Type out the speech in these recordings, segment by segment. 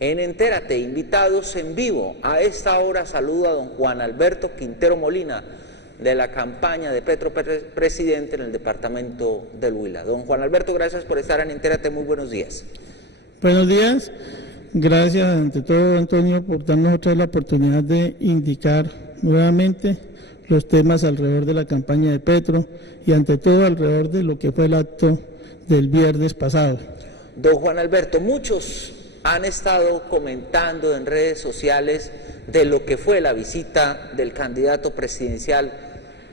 En Entérate, invitados en vivo. A esta hora saludo a don Juan Alberto Quintero Molina, de la campaña de Petro Presidente en el departamento del Huila. Don Juan Alberto, gracias por estar en Entérate, muy buenos días. Buenos días, gracias ante todo, Antonio, por darnos otra vez la oportunidad de indicar nuevamente los temas alrededor de la campaña de Petro y ante todo alrededor de lo que fue el acto del viernes pasado. Don Juan Alberto, muchos han estado comentando en redes sociales de lo que fue la visita del candidato presidencial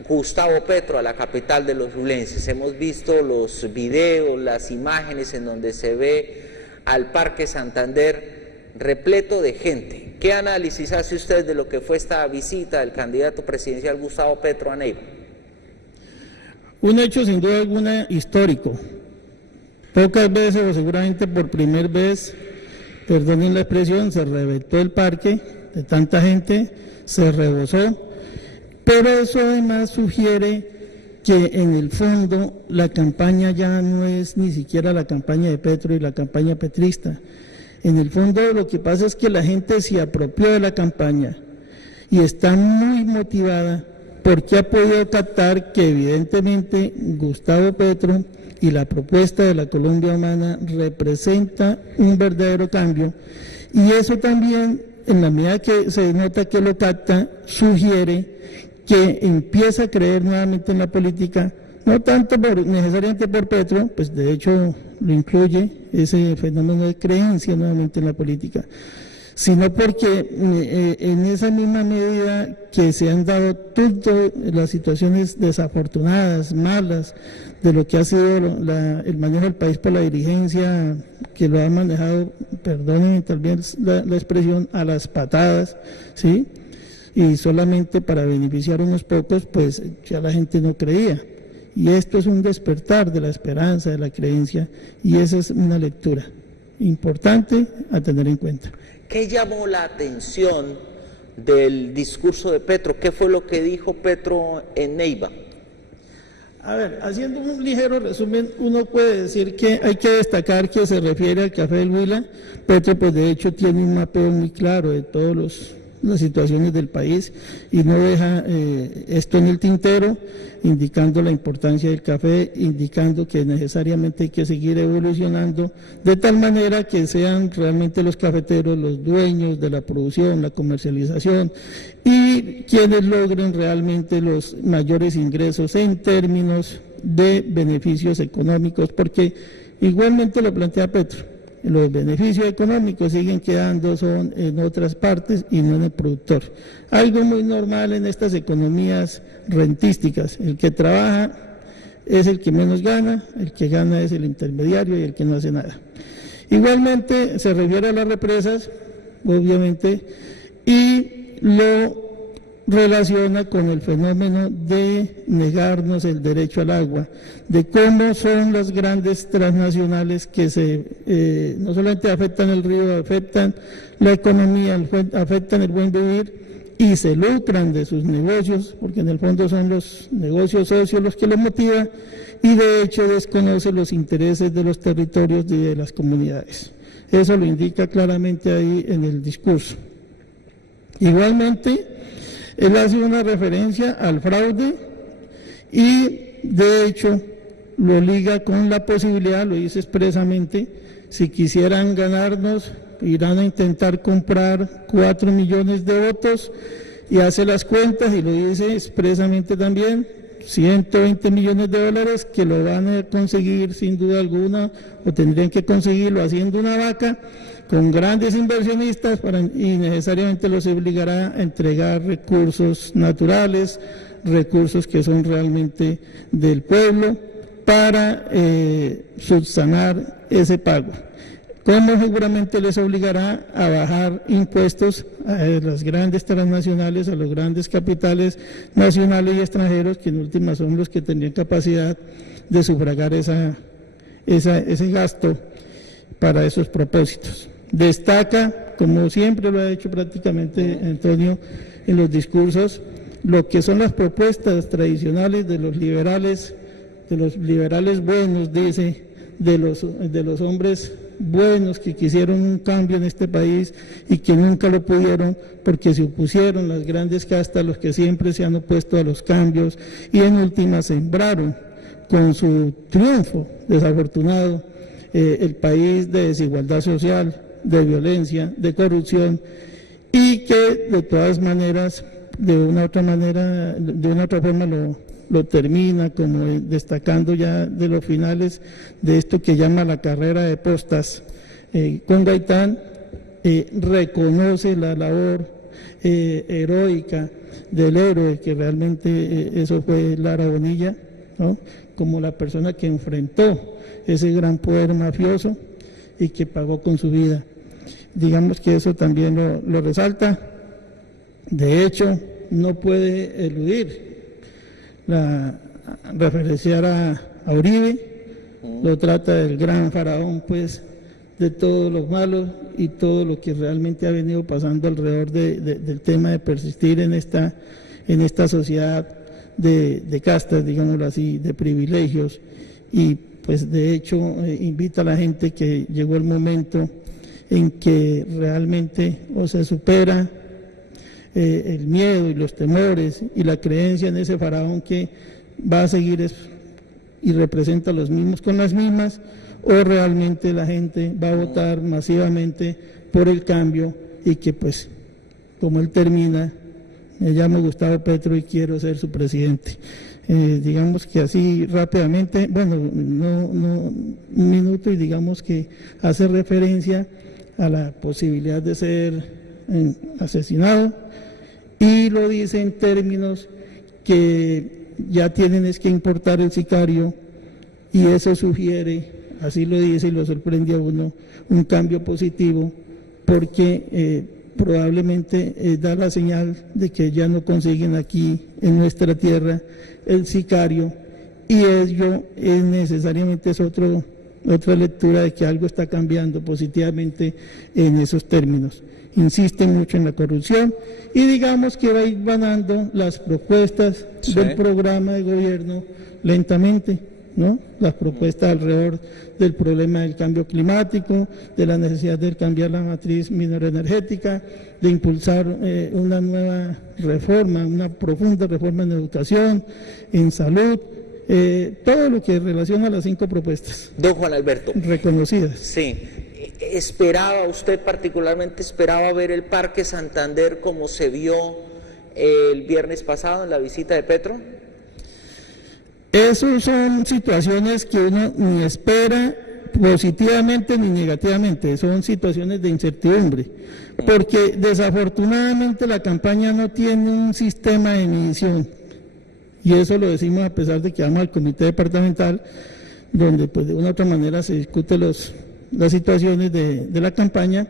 Gustavo Petro a la capital de los huilenses. Hemos visto los videos, las imágenes en donde se ve al Parque Santander repleto de gente. ¿Qué análisis hace usted de lo que fue esta visita del candidato presidencial Gustavo Petro a Neiva? Un hecho sin duda alguna histórico. Pocas veces o seguramente por primera vez, perdonen la expresión, se reventó el parque de tanta gente, se rebosó, pero eso además sugiere que en el fondo la campaña ya no es ni siquiera la campaña de Petro y la campaña petrista. En el fondo lo que pasa es que la gente se apropió de la campaña y está muy motivada porque ha podido captar que evidentemente Gustavo Petro y la propuesta de la Colombia Humana representa un verdadero cambio, y eso también, en la medida que se nota que lo capta, sugiere que empieza a creer nuevamente en la política, no tanto necesariamente por Petro, pues de hecho lo incluye ese fenómeno de creencia nuevamente en la política, sino porque en esa misma medida que se han dado todas las situaciones desafortunadas, malas, de lo que ha sido el manejo del país por la dirigencia que lo ha manejado, perdonen tal vez la expresión, a las patadas, ¿sí? Y solamente para beneficiar a unos pocos, pues ya la gente no creía. Y esto es un despertar de la esperanza, de la creencia, y esa es una lectura importante a tener en cuenta. ¿Qué llamó la atención del discurso de Petro? ¿Qué fue lo que dijo Petro en Neiva? A ver, haciendo un ligero resumen, uno puede decir que hay que destacar que se refiere al café del Huila. Petro, pues de hecho, tiene un mapeo muy claro de todas las situaciones del país y no deja esto en el tintero, indicando la importancia del café, indicando que necesariamente hay que seguir evolucionando de tal manera que sean realmente los cafeteros los dueños de la producción, la comercialización y quienes logren realmente los mayores ingresos en términos de beneficios económicos, porque igualmente lo plantea Petro. Los beneficios económicos siguen quedando son en otras partes y no en el productor. Algo muy normal en estas economías rentísticas. El que trabaja es el que menos gana, el que gana es el intermediario y el que no hace nada. Igualmente se refiere a las represas, obviamente, y lo relaciona con el fenómeno de negarnos el derecho al agua, de cómo son las grandes transnacionales que no solamente afectan el río, afectan la economía, afectan el buen vivir y se lucran de sus negocios, porque en el fondo son los negocios socios los que los motivan y de hecho desconocen los intereses de los territorios y de las comunidades. Eso lo indica claramente ahí en el discurso. Igualmente, él hace una referencia al fraude y de hecho lo liga con la posibilidad, lo dice expresamente, si quisieran ganarnos irán a intentar comprar 4 millones de votos y hace las cuentas y lo dice expresamente también, 120 millones de dólares que lo van a conseguir sin duda alguna o tendrían que conseguirlo haciendo una vaca con grandes inversionistas y necesariamente los obligará a entregar recursos naturales, recursos que son realmente del pueblo para subsanar ese pago. Como seguramente les obligará a bajar impuestos a las grandes transnacionales, a los grandes capitales nacionales y extranjeros, que en última son los que tendrían capacidad de sufragar ese gasto para esos propósitos. Destaca, como siempre lo ha hecho prácticamente Antonio en los discursos, lo que son las propuestas tradicionales de los liberales buenos, dice, de los hombres buenos que quisieron un cambio en este país y que nunca lo pudieron porque se opusieron las grandes castas, los que siempre se han opuesto a los cambios y en última sembraron con su triunfo desafortunado el país de desigualdad social, de violencia, de corrupción y que de todas maneras, de una otra forma lo termina como destacando ya de los finales de esto que llama la carrera de postas. Con Gaitán reconoce la labor heroica del héroe, que realmente eso fue Lara Bonilla, ¿no? Como la persona que enfrentó ese gran poder mafioso y que pagó con su vida. Digamos que eso también lo resalta. De hecho, no puede eludir referenciar a Uribe, lo trata del gran faraón, pues, de todos los malos y todo lo que realmente ha venido pasando alrededor del tema de persistir en esta sociedad de castas, digámoslo así, de privilegios, y pues de hecho invita a la gente que llegó el momento en que realmente o se supera el miedo y los temores y la creencia en ese faraón que va a seguir y representa a los mismos con las mismas, o realmente la gente va a votar masivamente por el cambio y que pues como él termina, me llamo Gustavo Petro y quiero ser su presidente. Digamos que así rápidamente, bueno, no un minuto, y digamos que hace referencia a la posibilidad de ser asesinado, y lo dice en términos que ya tienen que importar el sicario, y eso sugiere, así lo dice y lo sorprende a uno, un cambio positivo, porque probablemente da la señal de que ya no consiguen aquí en nuestra tierra el sicario, y ello necesariamente es otra lectura de que algo está cambiando positivamente en esos términos. Insiste mucho en la corrupción y digamos que va a ir ganando las propuestas del programa de gobierno lentamente, ¿no? Las propuestas alrededor del problema del cambio climático, de la necesidad de cambiar la matriz mineroenergética, de impulsar una nueva reforma, una profunda reforma en educación, en salud, todo lo que relaciona a las 5 propuestas. Don Juan Alberto. Reconocidas. Sí. ¿Usted particularmente esperaba ver el Parque Santander como se vio el viernes pasado en la visita de Petro? Esas son situaciones que uno ni espera positivamente ni negativamente, son situaciones de incertidumbre, porque desafortunadamente la campaña no tiene un sistema de medición, y eso lo decimos a pesar de que vamos al comité departamental, donde pues de una u otra manera se discute las situaciones de la campaña.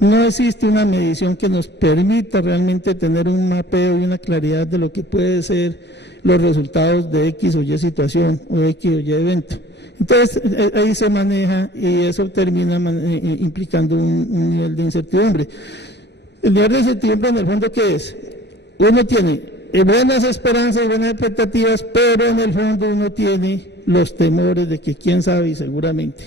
No existe una medición que nos permita realmente tener un mapeo y una claridad de lo que puede ser los resultados de X o Y situación o X o Y evento. Entonces ahí se maneja y eso termina implicando un nivel de incertidumbre. El nivel de incertidumbre en el fondo, ¿qué es? Uno tiene buenas esperanzas y buenas expectativas, pero en el fondo uno tiene los temores de que quién sabe y seguramente.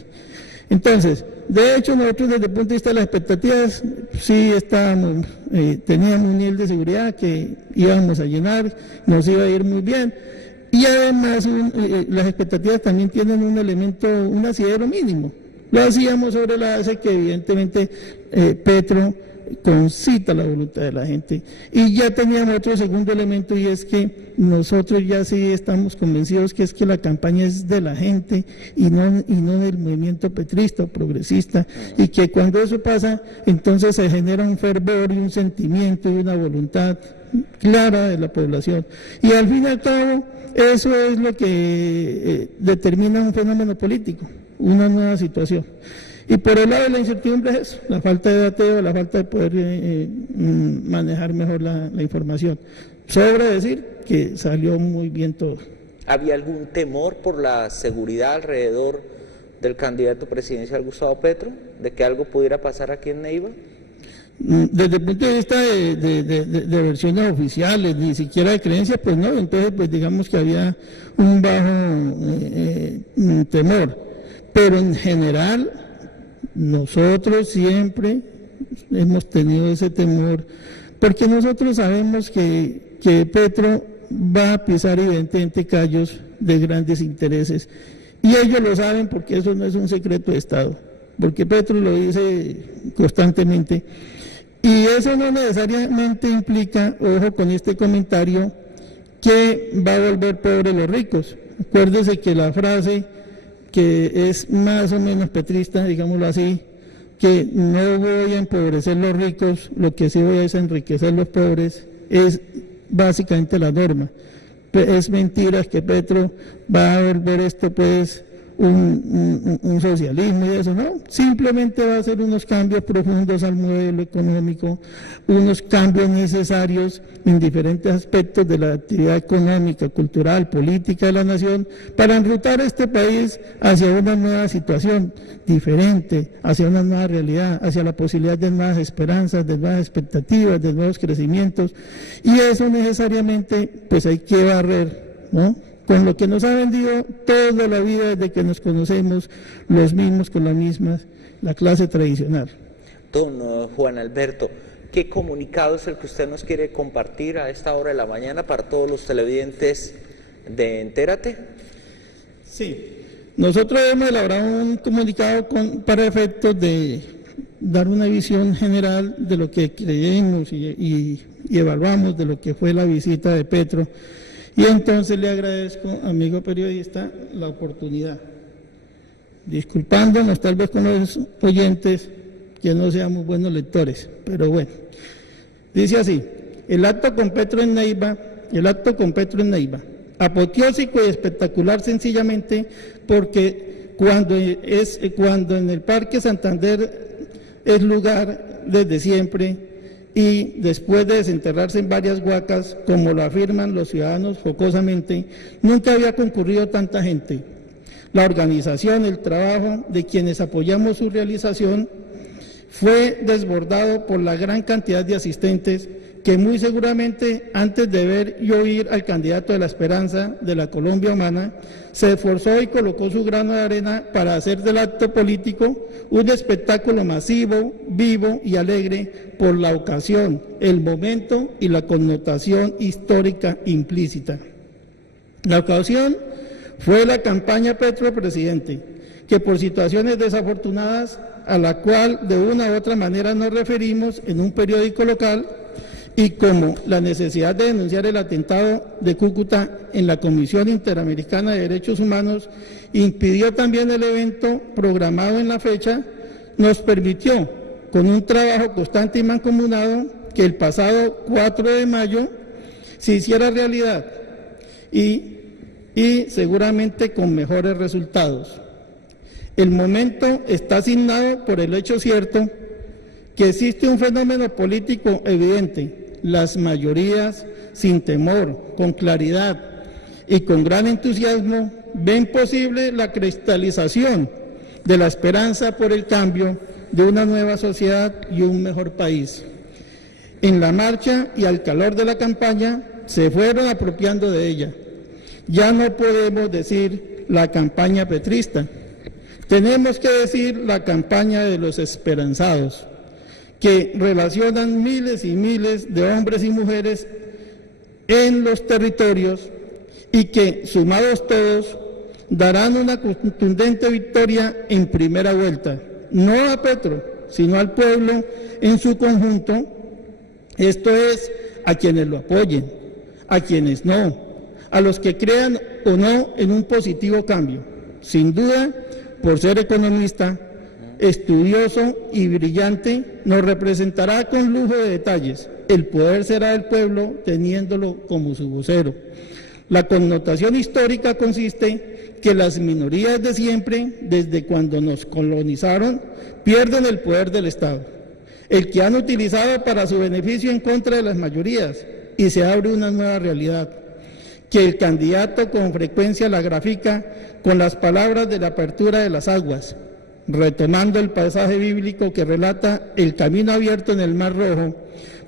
Entonces, de hecho, nosotros desde el punto de vista de las expectativas, sí teníamos un nivel de seguridad que íbamos a llenar, nos iba a ir muy bien, y además las expectativas también tienen un elemento, un asidero mínimo. Lo hacíamos sobre la base que evidentemente Petro concita la voluntad de la gente, y ya teníamos otro segundo elemento, y es que nosotros ya sí estamos convencidos que es que la campaña es de la gente y no del movimiento petrista o progresista, y que cuando eso pasa entonces se genera un fervor y un sentimiento y una voluntad clara de la población, y al fin y al cabo eso es lo que determina un fenómeno político, una nueva situación. Y por el lado de la incertidumbre es eso, la falta de dateo, la falta de poder manejar mejor la información. Sobra decir que salió muy bien todo. ¿Había algún temor por la seguridad alrededor del candidato presidencial Gustavo Petro, de que algo pudiera pasar aquí en Neiva? Desde el punto de vista de versiones oficiales, ni siquiera de creencias, pues no, entonces pues digamos que había un bajo temor, pero en general Nosotros siempre hemos tenido ese temor, porque nosotros sabemos que Petro va a pisar evidentemente callos de grandes intereses, y ellos lo saben porque eso no es un secreto de Estado, porque Petro lo dice constantemente, y eso no necesariamente implica, ojo con este comentario, que va a volver pobres los ricos. Acuérdese que la frase que es más o menos petrista, digámoslo así, que no voy a empobrecer los ricos, lo que sí voy a es enriquecer los pobres, es básicamente la norma. Es mentira que Petro va a volver esto pues un socialismo y eso, no, simplemente va a hacer unos cambios profundos al modelo económico, unos cambios necesarios en diferentes aspectos de la actividad económica, cultural, política de la nación, para enrutar este país hacia una nueva situación diferente, hacia una nueva realidad, hacia la posibilidad de nuevas esperanzas, de nuevas expectativas, de nuevos crecimientos, y eso necesariamente pues hay que barrer, ¿no?, con lo que nos ha vendido toda la vida desde que nos conocemos, los mismos con las mismas, la clase tradicional. Don Juan Alberto, ¿qué comunicado es el que usted nos quiere compartir a esta hora de la mañana para todos los televidentes de Entérate? Sí, nosotros hemos elaborado un comunicado para efectos de dar una visión general de lo que creemos y evaluamos de lo que fue la visita de Petro. Y entonces le agradezco, amigo periodista, la oportunidad, disculpándonos tal vez con los oyentes que no seamos buenos lectores, pero bueno, dice así: el acto con Petro en Neiva, apoteósico y espectacular sencillamente porque cuando en el Parque Santander es lugar desde siempre, y después de desenterrarse en varias huacas, como lo afirman los ciudadanos jocosamente, nunca había concurrido tanta gente. La organización, el trabajo de quienes apoyamos su realización fue desbordado por la gran cantidad de asistentes que muy seguramente antes de ver y oír al candidato de la esperanza de la Colombia humana, se esforzó y colocó su grano de arena para hacer del acto político un espectáculo masivo, vivo y alegre por la ocasión, el momento y la connotación histórica implícita. La ocasión fue la campaña Petro presidente, que por situaciones desafortunadas, a la cual de una u otra manera nos referimos en un periódico local, y como la necesidad de denunciar el atentado de Cúcuta en la Comisión Interamericana de Derechos Humanos impidió también el evento programado en la fecha, nos permitió, con un trabajo constante y mancomunado, que el pasado 4 de mayo se hiciera realidad y seguramente con mejores resultados. El momento está asignado por el hecho cierto que existe un fenómeno político evidente. Las mayorías, sin temor, con claridad y con gran entusiasmo, ven posible la cristalización de la esperanza por el cambio de una nueva sociedad y un mejor país. En la marcha y al calor de la campaña se fueron apropiando de ella. Ya no podemos decir la campaña petrista, tenemos que decir la campaña de los esperanzados, que relacionan miles y miles de hombres y mujeres en los territorios y que, sumados todos, darán una contundente victoria en primera vuelta, no a Petro, sino al pueblo en su conjunto, esto es, a quienes lo apoyen, a quienes no, a los que crean o no en un positivo cambio. Sin duda, por ser economista, estudioso y brillante, nos representará con lujo de detalles. El poder será del pueblo, teniéndolo como su vocero. La connotación histórica consiste que las minorías de siempre, desde cuando nos colonizaron, pierden el poder del Estado, el que han utilizado para su beneficio en contra de las mayorías, y se abre una nueva realidad, que el candidato con frecuencia la grafica con las palabras de la apertura de las aguas, retomando el pasaje bíblico que relata el camino abierto en el Mar Rojo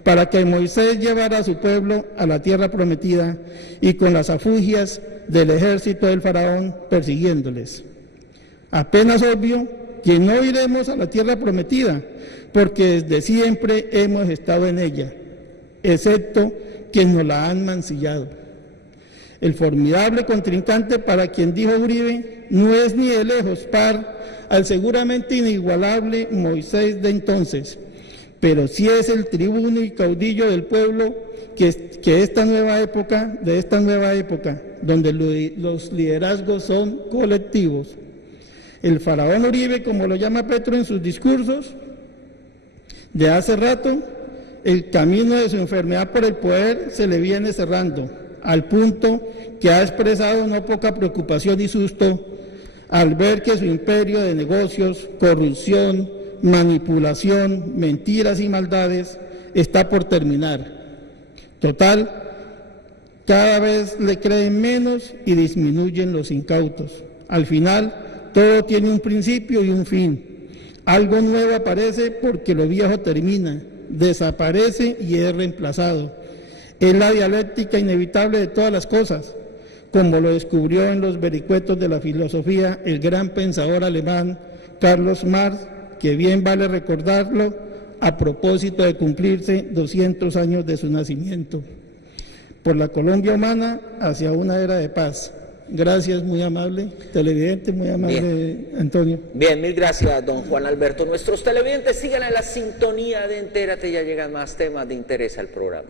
para que Moisés llevara a su pueblo a la tierra prometida y con las afugias del ejército del faraón persiguiéndoles. Apenas obvio que no iremos a la tierra prometida, porque desde siempre hemos estado en ella, excepto que nos la han mancillado. El formidable contrincante para quien dijo Uribe no es ni de lejos par al seguramente inigualable Moisés de entonces, pero sí es el tribuno y caudillo del pueblo de esta nueva época, donde los liderazgos son colectivos. El faraón Uribe, como lo llama Petro en sus discursos de hace rato, el camino de su enfermedad por el poder se le viene cerrando, al punto que ha expresado no poca preocupación y susto al ver que su imperio de negocios, corrupción, manipulación, mentiras y maldades está por terminar. Total, cada vez le creen menos y disminuyen los incautos. Al final, todo tiene un principio y un fin. Algo nuevo aparece porque lo viejo termina, desaparece y es reemplazado. Es la dialéctica inevitable de todas las cosas, como lo descubrió en los vericuetos de la filosofía el gran pensador alemán Carlos Marx, que bien vale recordarlo a propósito de cumplirse 200 años de su nacimiento. Por la Colombia humana hacia una era de paz. Gracias, muy amable televidente, muy amable bien. Antonio. Bien, mil gracias, don Juan Alberto. Nuestros televidentes sigan en la sintonía de Entérate, ya llegan más temas de interés al programa.